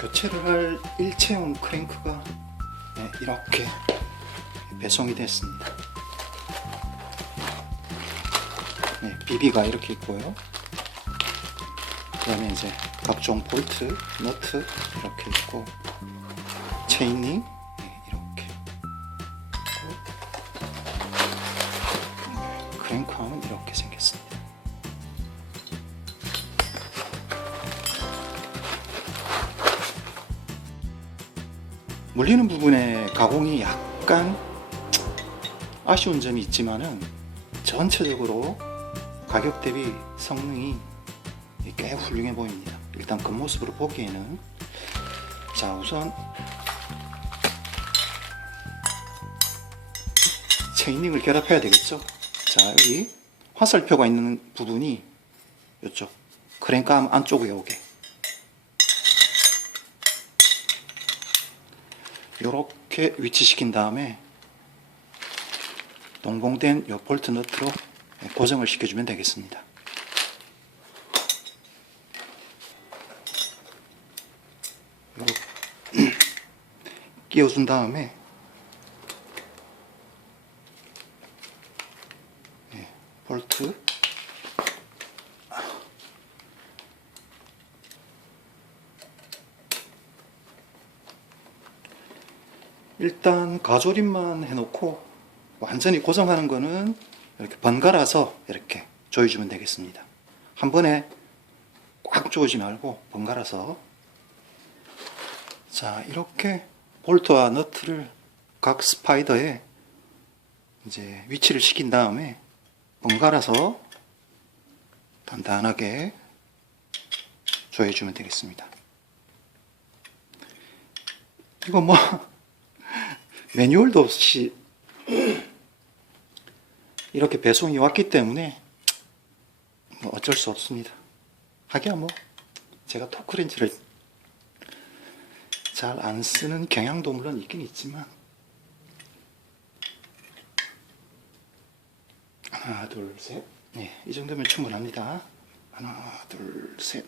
교체를 할 일체형 크랭크가 이렇게 배송이 됐습니다. 비비가 이렇게 있고요. 그 다음에 이제 각종 볼트, 너트 이렇게 있고, 체인링 이렇게 있고, 크랭크암은 이렇게 생겼습니다. 물리는 부분에 가공이 약간 아쉬운 점이 있지만은 전체적으로 가격 대비 성능이 꽤 훌륭해 보입니다. 일단 겉모습으로 보기에는, 자, 우선 체인링을 결합해야 되겠죠. 자, 여기 화살표가 있는 부분이 이쪽 크랭크암 안쪽에 오게 이렇게 위치시킨 다음에 동봉된 요 볼트 너트로 고정을 시켜주면 되겠습니다. 끼워준 다음에 볼트 일단 가조립만 해놓고 완전히 고정하는 거는 이렇게 번갈아서 이렇게 조여주면 되겠습니다. 한 번에 꽉 조이지 말고 번갈아서. 자, 이렇게 볼트와 너트를 각 스파이더에 이제 위치를 시킨 다음에 번갈아서 단단하게 조여주면 되겠습니다. 이거 뭐 매뉴얼도 없이 이렇게 배송이 왔기 때문에 뭐 어쩔 수 없습니다. 하기야 뭐 제가 토크렌치를 잘 안 쓰는 경향도 물론 있긴 있지만, 하나 둘 셋, 이 정도면 충분합니다. 하나 둘 셋,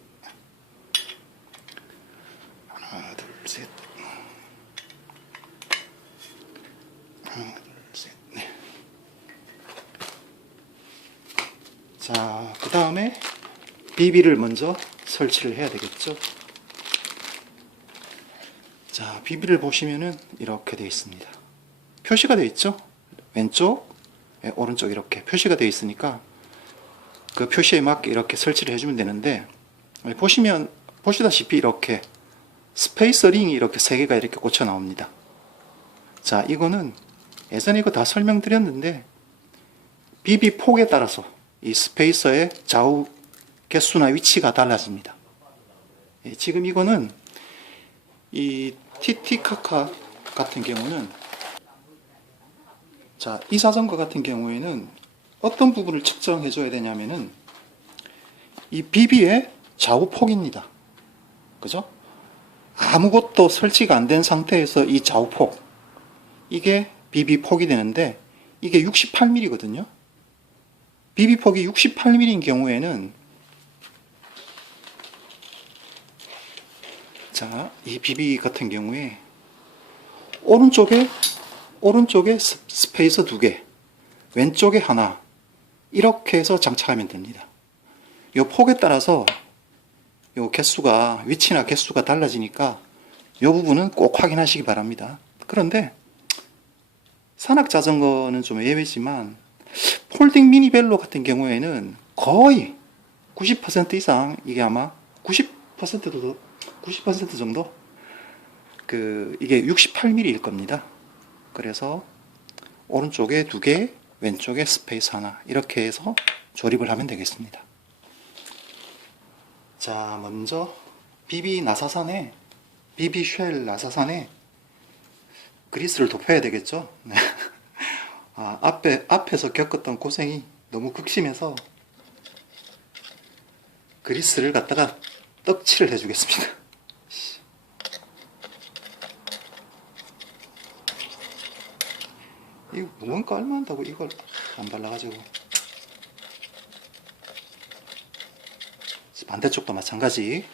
하나 둘 셋, 하나 둘 셋, 자, 그 다음에 비비를 먼저 설치를 해야 되겠죠. 자, 비비를 보시면은 이렇게 되어 있습니다. 표시가 되어 있죠. 왼쪽, 오른쪽 이렇게 표시가 되어 있으니까 그 표시에 맞게 이렇게 설치를 해주면 되는데, 보시다시피 이렇게 스페이서 링이 이렇게 3개가 이렇게 꽂혀 나옵니다. 자, 이거는 예전에 이거 다 설명드렸는데 비비 폭에 따라서 이 스페이서의 좌우 개수나 위치가 달라집니다. 지금 이거는 이 티티카카 같은 경우는, 자, 이 자전거 같은 경우에는 어떤 부분을 측정해 줘야 되냐면은 이 비비의 좌우 폭입니다. 그죠? 아무것도 설치가 안 된 상태에서 이 좌우 폭, 이게 비비 폭이 되는데 이게 68mm거든요. 비비 폭이 68mm인 경우에는, 자, 이 비비 같은 경우에 오른쪽에 스페이서 2개, 왼쪽에 하나, 이렇게 해서 장착하면 됩니다. 이 폭에 따라서 요 개수가, 위치나 개수가 달라지니까 이 부분은 꼭 확인하시기 바랍니다. 그런데 산악 자전거는 좀 예외지만 폴딩 미니벨로 같은 경우에는 거의 90% 이상, 이게 아마 90% 정도 이게 68mm일 겁니다. 그래서 오른쪽에 2개, 왼쪽에 스페이스 하나, 이렇게 해서 조립을 하면 되겠습니다. 자, 먼저 비비 쉘 나사산에 그리스를 덮어야 되겠죠. 네. 앞에서 겪었던 고생이 너무 극심해서 그리스를 갖다가 떡칠을 해주겠습니다. 이거 무언가 얼마한다고 이걸 안 발라가지고. 반대쪽도 마찬가지.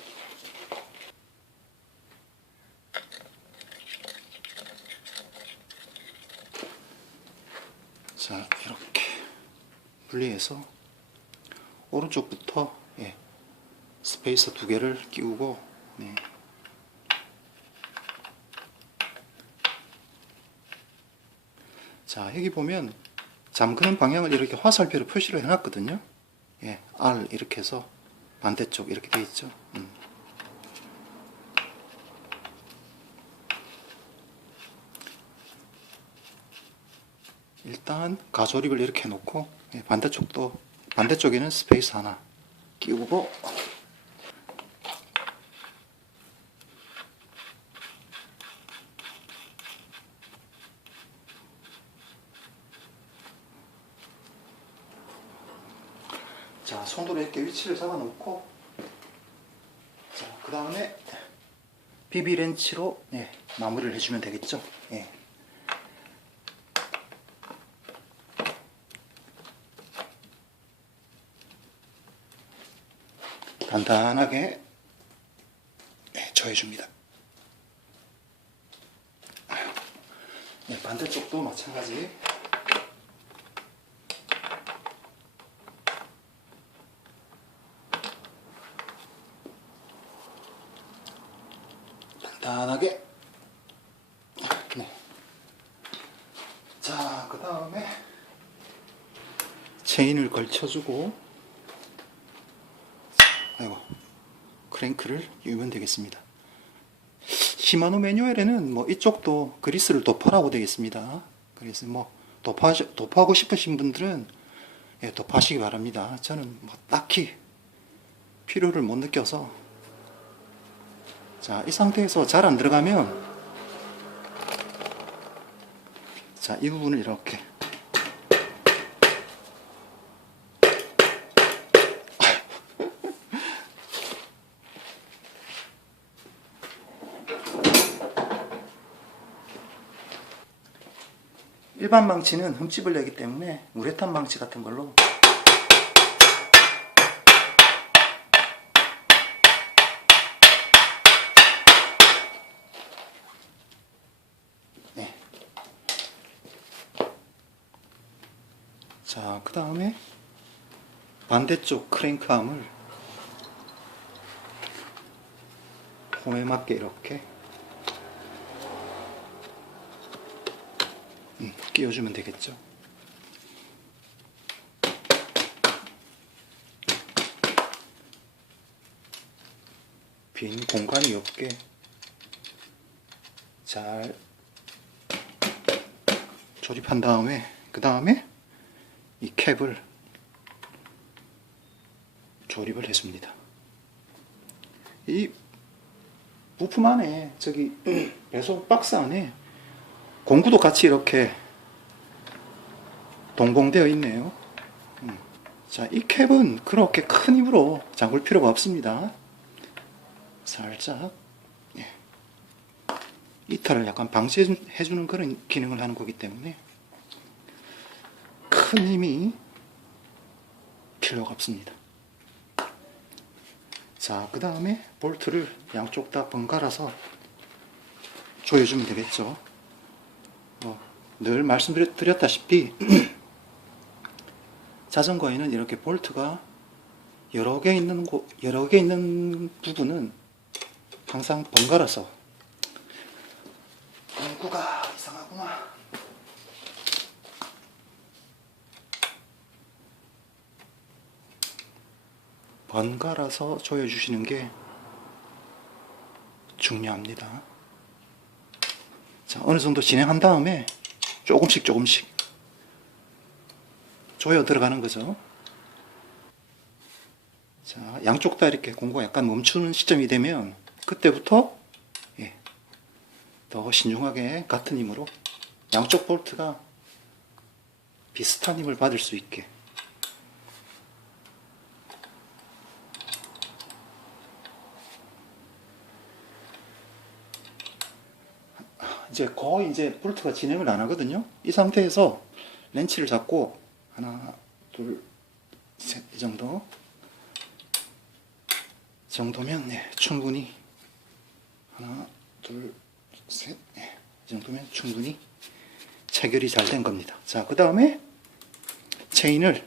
분리해서 오른쪽부터 스페이서 2개를 끼우고 자, 여기 보면 잠그는 방향을 이렇게 화살표로 표시를 해놨거든요. R 이렇게 해서 반대쪽 이렇게 되어 있죠. 일단 가조립을 이렇게 해놓고 반대쪽에는 스페이스 하나 끼우고 자, 손으로 이렇게 위치를 잡아 놓고 자, 그 다음에 비비렌치로 마무리를 해주면 되겠죠. 단단하게 조여줍니다. 반대쪽도 마찬가지. 단단하게. 자, 그 다음에 체인을 걸쳐주고 크랭크를 유면 되겠습니다. 시마노 매뉴얼에는 뭐 이쪽도 그리스를 도파라고 되겠습니다. 그래서 뭐 도파하고 싶으신 분들은 도파하시기 바랍니다. 저는 뭐 딱히 필요를 못 느껴서. 자, 이 상태에서 잘 안 들어가면 자, 이 부분을 이렇게 일반 망치는 흠집을 내기 때문에 우레탄 망치 같은 걸로 자, 그 다음에 반대쪽 크랭크암을 홈에 맞게 이렇게 끼워주면 되겠죠. 빈 공간이 없게 잘 조립한 다음에 그 다음에 이 캡을 조립을 했습니다. 이 부품 안에 저기 배속 박스 안에 공구도 같이 이렇게 동봉되어 있네요. 자, 이 캡은 그렇게 큰 힘으로 잠글 필요가 없습니다. 살짝 이탈을 약간 방지해주는 그런 기능을 하는 거기 때문에 큰 힘이 필요가 없습니다. 자, 그 다음에 볼트를 양쪽 다 번갈아서 조여주면 되겠죠. 늘 말씀드렸다시피 자전거에는 이렇게 볼트가 여러 개 있는 부분은 항상 번갈아서 공구가 이상하구나. 번갈아서 조여주시는 게 중요합니다. 자, 어느 정도 진행한 다음에 조금씩 조여 들어가는 거죠. 자, 양쪽 다 이렇게 공구가 약간 멈추는 시점이 되면 그때부터 더 신중하게 같은 힘으로 양쪽 볼트가 비슷한 힘을 받을 수 있게 거의 볼트가 진행을 안 하거든요. 이 상태에서 렌치를 잡고 하나, 둘, 셋, 이 정도면 충분히 하나, 둘, 셋, 이 정도면 충분히 체결이 잘 된 겁니다. 자, 그 다음에 체인을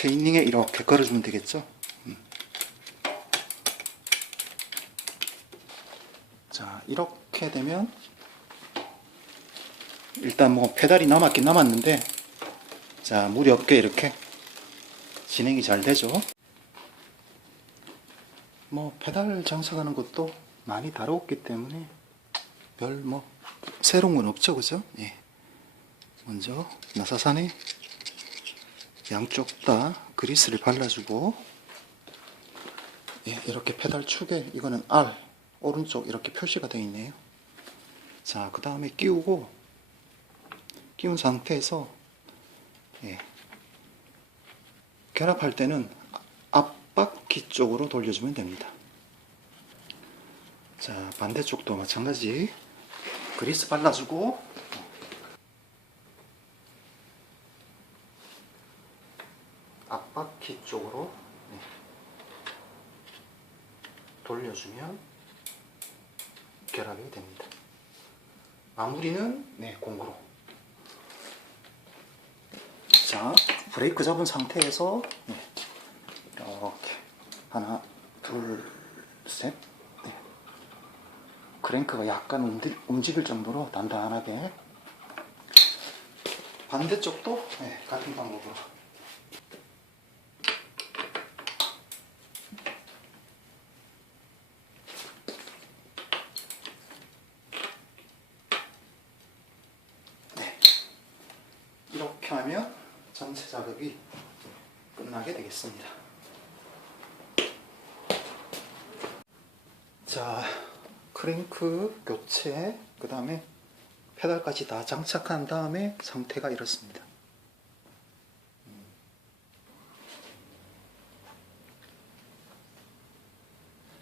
체인링에 이렇게 걸어주면 되겠죠. 자, 이렇게 되면 일단 뭐 페달이 남았긴 남았는데, 자, 무리 없게 이렇게 진행이 잘 되죠. 뭐 페달 장착하는 것도 많이 다루었기 때문에 별 뭐 새로운 건 없죠, 그죠? 예. 먼저 나사산에 양쪽 다 그리스를 발라주고, 예, 이렇게 페달 축에 이거는 R 오른쪽 이렇게 표시가 되어 있네요. 자, 그 다음에 끼운 상태에서, 예, 결합할 때는 앞바퀴 쪽으로 돌려주면 됩니다. 자, 반대쪽도 마찬가지 그리스 발라주고, 앞바퀴 쪽으로, 네, 돌려주면 결합이 됩니다. 마무리는, 네, 공구로. 자, 브레이크 잡은 상태에서, 네, 이렇게 하나, 둘, 셋, 네. 크랭크가 약간 움직일 정도로 단단하게. 반대쪽도, 네, 같은 방법으로. 네, 이렇게 하면 전체 작업이 끝나게 되겠습니다. 자, 크랭크 교체, 그 다음에 페달까지 다 장착한 다음에 상태가 이렇습니다.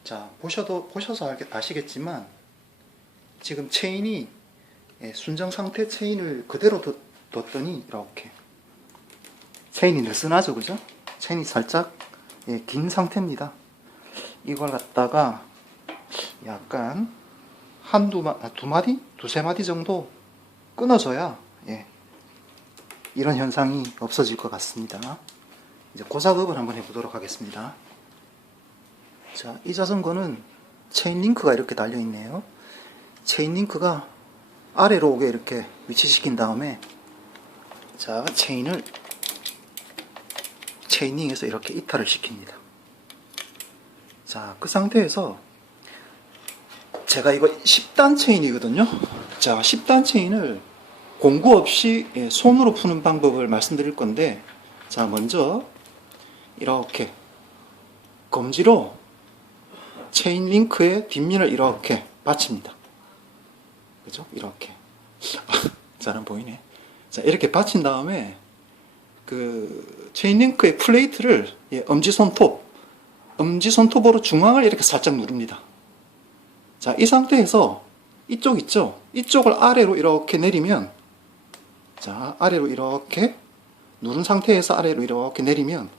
자, 보셔서 아시겠지만 지금 체인이, 예, 순정 상태 체인을 그대로 뒀더니 이렇게 체인이 느슨하죠, 그죠? 체인이 살짝, 예, 긴 상태입니다. 이걸 갖다가 약간 두세 마디 정도 끊어줘야, 예, 이런 현상이 없어질 것 같습니다. 이제 그 작업을 한번 해보도록 하겠습니다. 자, 이 자전거는 체인 링크가 이렇게 달려 있네요. 체인 링크가 아래로 오게 이렇게 위치시킨 다음에, 자, 체인링에서 이렇게 이탈을 시킵니다. 자, 그 상태에서 제가 이거 10단 체인이거든요. 자, 10단 체인을 공구 없이, 예, 손으로 푸는 방법을 말씀드릴 건데, 자, 먼저 이렇게 검지로 체인 링크의 뒷면을 이렇게 받칩니다. 그죠? 이렇게. 잘안 보이네. 자, 이렇게 받친 다음에 그 체인 링크의 플레이트를, 예, 엄지손톱으로 중앙을 이렇게 살짝 누릅니다. 자, 이 상태에서 이쪽 있죠? 이쪽을 아래로 이렇게 내리면, 자, 아래로 이렇게 누른 상태에서 아래로 이렇게 내리면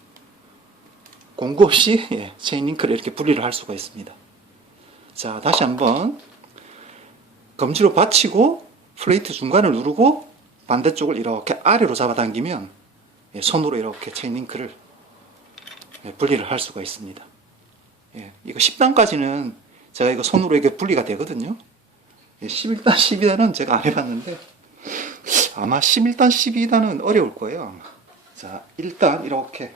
공구 없이, 예, 체인 링크를 이렇게 분리를 할 수가 있습니다. 자, 다시 한번 검지로 받치고 플레이트 중간을 누르고 반대쪽을 이렇게 아래로 잡아당기면, 예, 손으로 이렇게 체인 링크를, 예, 분리를 할 수가 있습니다. 예, 이거 10단까지는 제가 이거 손으로 이렇게 분리가 되거든요. 예, 11단, 12단은 제가 안 해봤는데 아마 11단, 12단은 어려울 거예요. 자, 일단 이렇게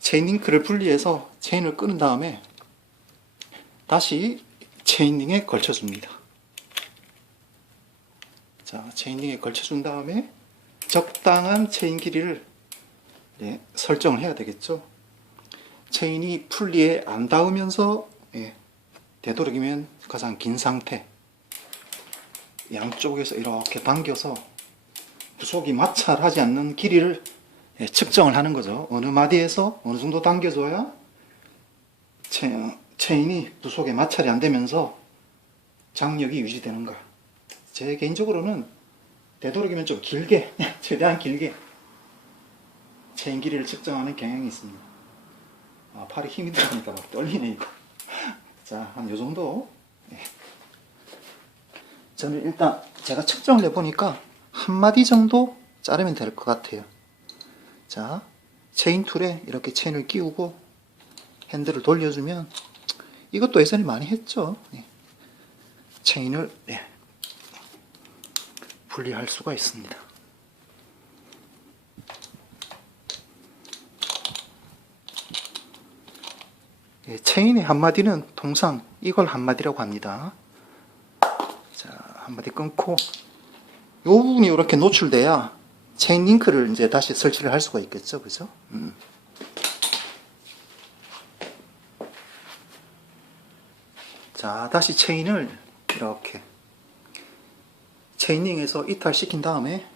체인 링크를 분리해서 체인을 끄는 다음에 다시 체인링에 걸쳐줍니다. 자, 체인링에 걸쳐준 다음에 적당한 체인 길이를, 네, 설정을 해야 되겠죠. 체인이 풀리에 안 닿으면서, 예, 되도록이면 가장 긴 상태, 양쪽에서 이렇게 당겨서 부속이 마찰하지 않는 길이를, 예, 측정을 하는 거죠. 어느 마디에서 어느 정도 당겨줘야 체인이 부속에 마찰이 안 되면서 장력이 유지되는가. 제 개인적으로는 되도록이면 좀 길게, 최대한 길게 체인 길이를 측정하는 경향이 있습니다. 아, 팔에 힘이 들어가니까 막 떨리네, 이거. 자, 한 요 정도. 예. 저는 일단 제가 측정을 해보니까 한 마디 정도 자르면 될 것 같아요. 자, 체인 툴에 이렇게 체인을 끼우고 핸들을 돌려주면, 이것도 예전에 많이 했죠. 예. 체인을 분리할 수가 있습니다. 예, 체인의 한마디는 통상 이걸 한마디라고 합니다. 자, 한마디 끊고 이 부분이 이렇게 노출돼야 체인 링크를 이제 다시 설치를 할 수가 있겠죠, 그죠? 자, 다시 체인을 이렇게 체인링에서 이탈시킨 다음에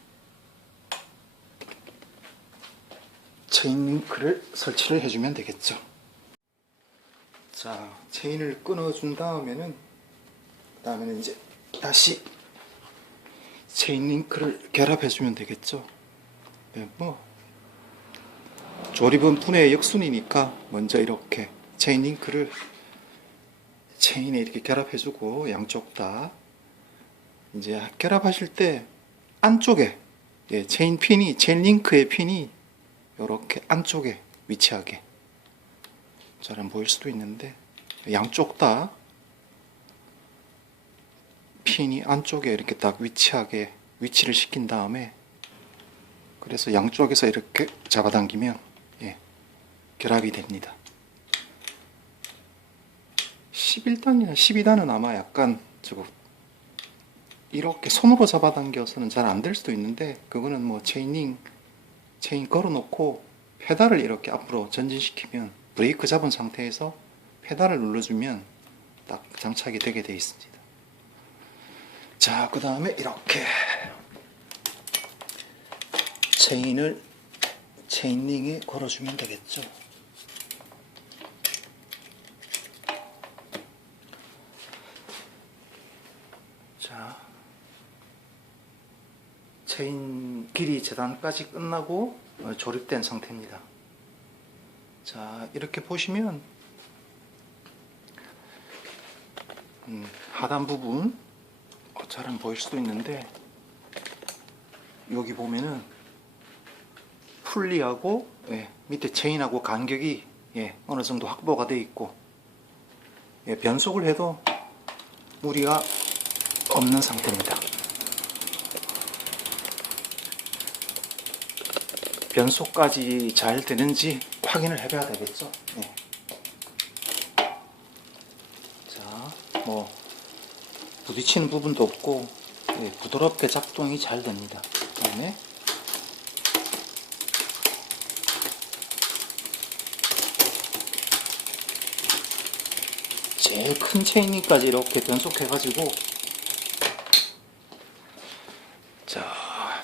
체인 링크를 설치를 해주면 되겠죠. 자, 체인을 끊어준 다음에는 이제 다시 체인 링크를 결합해주면 되겠죠. 네, 뭐 조립은 분해의 역순이니까 먼저 이렇게 체인 링크를 체인에 이렇게 결합해주고, 양쪽 다 이제 결합하실 때 안쪽에 체인 핀이, 체인 링크의 핀이 이렇게 안쪽에 위치하게, 잘 안 보일 수도 있는데 양쪽 다 핀이 안쪽에 이렇게 딱 위치하게 위치를 시킨 다음에, 그래서 양쪽에서 이렇게 잡아당기면 결합이 됩니다. 11단이나 12단은 아마 약간 이렇게 손으로 잡아당겨서는 잘 안 될 수도 있는데, 그거는 뭐 체인 걸어놓고 페달을 이렇게 앞으로 전진시키면, 브레이크 잡은 상태에서 페달을 눌러주면 딱 장착이 되게 되어 있습니다. 자, 그 다음에 이렇게 체인을 체인링에 걸어주면 되겠죠. 자, 체인 길이 재단까지 끝나고 조립된 상태입니다. 자, 이렇게 보시면 하단 부분 잘 안 보일 수도 있는데, 여기 보면은 풀리하고 밑에 체인하고 간격이 어느 정도 확보가 되어 있고, 변속을 해도 무리가 없는 상태입니다. 변속까지 잘 되는지 확인을 해봐야 되겠죠. 자, 뭐 부딪히는 부분도 없고 부드럽게 작동이 잘 됩니다. 그다음에 제일 큰 체인링까지 이렇게 변속해가지고, 자,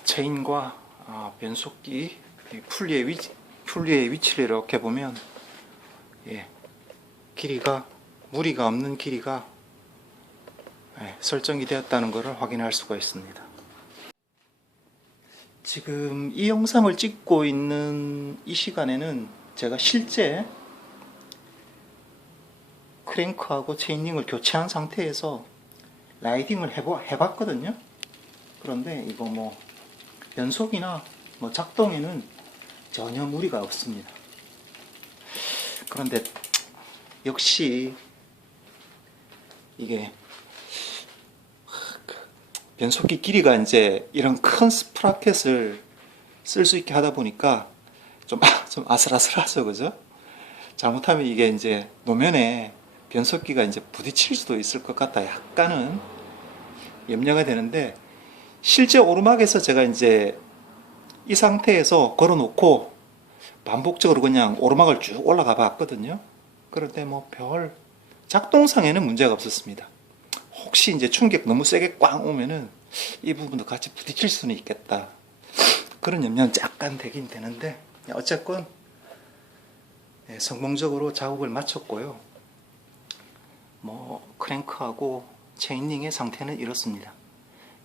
체인과 변속기 풀리의 위치를 이렇게 보면 길이가, 무리가 없는 길이가 설정이 되었다는 것을 확인할 수가 있습니다. 지금 이 영상을 찍고 있는 이 시간에는 제가 실제 크랭크하고 체인링을 교체한 상태에서 라이딩을 해봤거든요. 그런데 이거 뭐 변속이나 뭐 작동에는 전혀 무리가 없습니다. 그런데 역시 이게 변속기 길이가 이제 이런 큰 스프라켓을 쓸 수 있게 하다 보니까 좀 아슬아슬하죠, 그죠? 잘못하면 이게 이제 노면에 변속기가 이제 부딪힐 수도 있을 것 같다, 약간은 염려가 되는데, 실제 오르막에서 제가 이제 이 상태에서 걸어놓고 반복적으로 그냥 오르막을 쭉 올라가 봤거든요. 그런데 뭐 별 작동상에는 문제가 없었습니다. 혹시 이제 충격 너무 세게 꽝 오면은 이 부분도 같이 부딪힐 수는 있겠다, 그런 염려는 약간 되긴 되는데, 어쨌건 성공적으로 작업을 마쳤고요. 뭐 크랭크하고 체인링의 상태는 이렇습니다.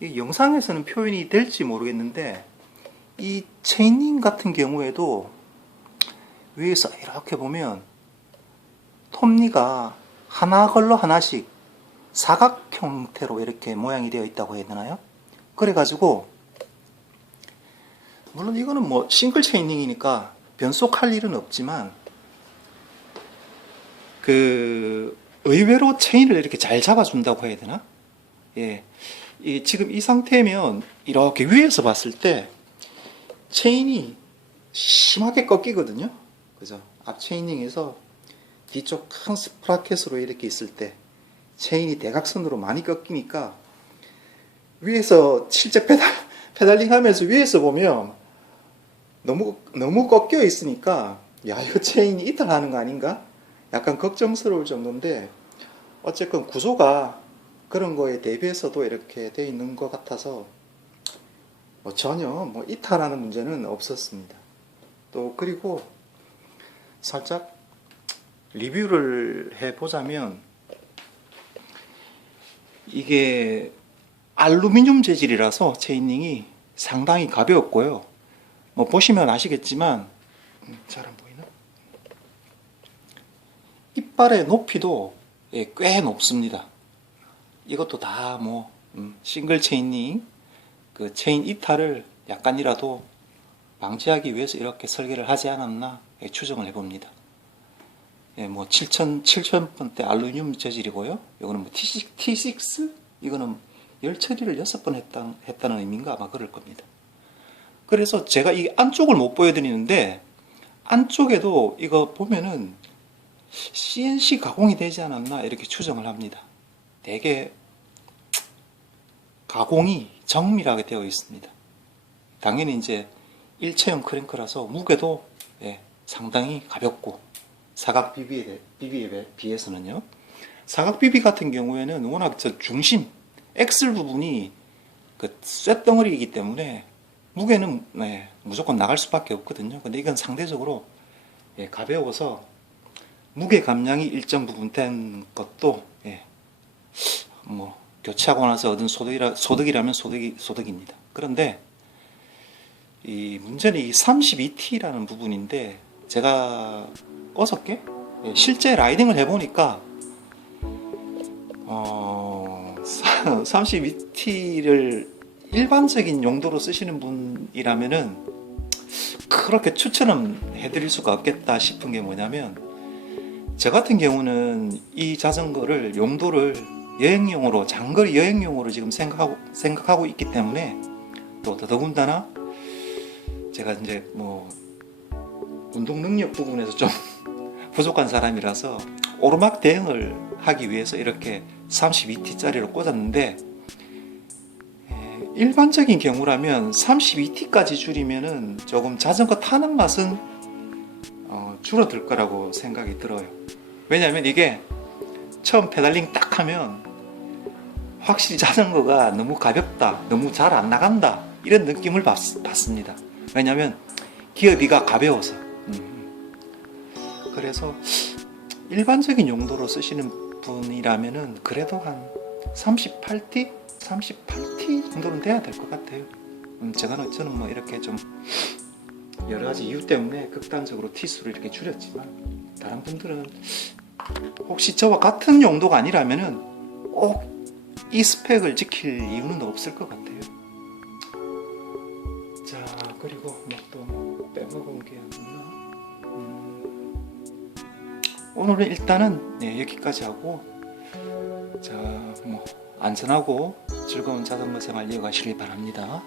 이 영상에서는 표현이 될지 모르겠는데, 이 체인링 같은 경우에도 위에서 이렇게 보면 톱니가 하나 걸러 하나씩 사각 형태로 이렇게 모양이 되어 있다고 해야 되나요? 그래가지고, 물론 이거는 뭐 싱글 체인링이니까 변속할 일은 없지만 그 의외로 체인을 이렇게 잘 잡아준다고 해야 되나? 예, 지금 이 상태면 이렇게 위에서 봤을 때 체인이 심하게 꺾이거든요. 그죠? 앞 체이닝에서 뒤쪽 큰 스프라켓으로 이렇게 있을 때 체인이 대각선으로 많이 꺾이니까 위에서 실제 페달링 하면서 위에서 보면 너무 꺾여 있으니까 야, 이거 체인이 이탈하는 거 아닌가? 약간 걱정스러울 정도인데 어쨌건 구조가 그런 거에 대비해서도 이렇게 돼 있는 것 같아서 전혀 이탈하는 문제는 없었습니다. 또 그리고 살짝 리뷰를 해보자면 이게 알루미늄 재질이라서 체인링이 상당히 가벼웠고요. 보시면 아시겠지만 잘 안 보이나? 이빨의 높이도 꽤 높습니다. 이것도 다 싱글 체인링 그 체인 이탈을 약간이라도 방지하기 위해서 이렇게 설계를 하지 않았나 추정을 해봅니다. 7,000번대 알루미늄 재질이고요. 이거는 T6? 이거는 열 처리를 6번 했다는 의미인가 아마 그럴 겁니다. 그래서 제가 이 안쪽을 못 보여드리는데 안쪽에도 이거 보면은 CNC 가공이 되지 않았나 이렇게 추정을 합니다. 되게 가공이 정밀하게 되어 있습니다. 당연히 이제 일체형 크랭크라서 무게도 상당히 가볍고 사각 비비에 비해서는요. 사각 비비 같은 경우에는 워낙 중심 엑셀 부분이 그 쇳덩어리이기 때문에 무게는 무조건 나갈 수밖에 없거든요. 근데 이건 상대적으로 가벼워서 무게 감량이 일정 부분 된 것도 교체하고 나서 얻은 소득이라면 소득입니다. 그런데 이 문제는 이 32T라는 부분인데 제가 어저께 실제 라이딩을 해보니까 32T를 일반적인 용도로 쓰시는 분이라면은 그렇게 추천은 해드릴 수가 없겠다 싶은 게 뭐냐면 저 같은 경우는 이 자전거를 용도를 여행용으로 장거리 여행용으로 지금 생각하고 있기 때문에 또 더더군다나 제가 이제 운동 능력 부분에서 좀 부족한 사람이라서 오르막 대응을 하기 위해서 이렇게 32T짜리로 꽂았는데 일반적인 경우라면 32T까지 줄이면은 조금 자전거 타는 맛은 줄어들 거라고 생각이 들어요. 왜냐하면 이게 처음 페달링 딱 하면 확실히 자전거가 너무 가볍다, 너무 잘 안 나간다 이런 느낌을 받습니다. 왜냐하면 기어비가 가벼워서. 그래서 일반적인 용도로 쓰시는 분이라면은 그래도 한 38T 정도는 돼야 될 것 같아요. 저는 이렇게 좀 여러 가지 이유 때문에 극단적으로 T수를 이렇게 줄였지만 다른 분들은 혹시 저와 같은 용도가 아니라면은 꼭 이 스펙을 지킬 이유는 없을 것 같아요. 자, 그리고 또 빼먹은 게 없나? 오늘은 일단은 여기까지 하고 자, 안전하고 즐거운 자전거 생활 이어가시길 바랍니다.